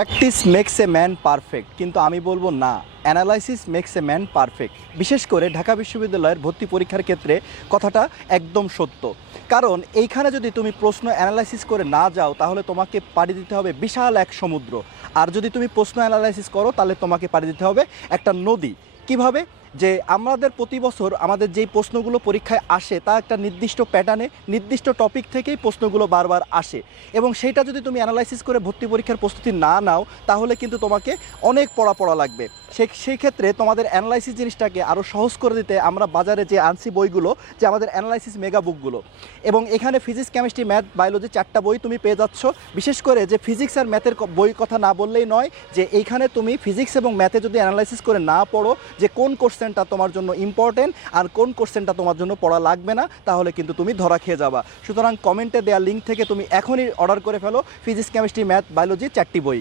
Practice makes a man perfect, কিন্তু আমি বলবো না, analysis makes a man perfect. বিশেষ করে ঢাকা বিশ্ববিদ্যালয়ের ভর্তি পরীক্ষার ক্ষেত্রে কথাটা একদম সত্য। কারণ এইখানে যদি তুমি প্রশ্ন অ্যানালাইসিস করে না যাও তাহলে তোমাকে পাড়ি দিতে হবে বিশাল এক সমুদ্র, আর যদি তুমি প্রশ্ন অ্যানালাইসিস করো তাহলে তোমাকে পাড়ি দিতে হবে একটা নদী। কিভাবে? যে আমাদের প্রতি বছর আমাদের যেই প্রশ্নগুলো পরীক্ষায় আসে তা একটা নির্দিষ্ট প্যাটার্নে নির্দিষ্ট টপিক থেকেই প্রশ্নগুলো বারবার আসে, এবং সেইটা যদি তুমি অ্যানালাইসিস করে ভর্তি পরীক্ষার প্রস্তুতি না নাও তাহলে কিন্তু তোমাকে অনেক পড়া লাগবে। সেই ক্ষেত্রে তোমাদের অ্যানালাইসিস জিনিসটাকে আরও সহজ করে দিতে আমরা বাজারে যে আনছি বইগুলো, যে আমাদের অ্যানালাইসিস মেগা বুকগুলো, এবং এখানে ফিজিক্স, কেমিস্ট্রি, ম্যাথ, বায়োলজি 4টা বই তুমি পেয়ে যাচ্ছ। বিশেষ করে যে ফিজিক্স আর ম্যাথের বই কথা না বললেই নয়, যে এইখানে তুমি ফিজিক্স এবং ম্যাথে যদি অ্যানালাইসিস করে না পড়ো যে কোন কোশ্চেনটা তোমার জন্য ইম্পর্টেন্ট আর কোন কোশ্চেনটা তোমার জন্য পড়া লাগবে না, তাহলে কিন্তু তুমি ধরা খেয়ে যাবা। সুতরাং কমেন্টে দেওয়া লিঙ্ক থেকে তুমি এখনই অর্ডার করে ফেলো ফিজিক্স, কেমিস্ট্রি, ম্যাথ, বায়োলজি 4টি বই।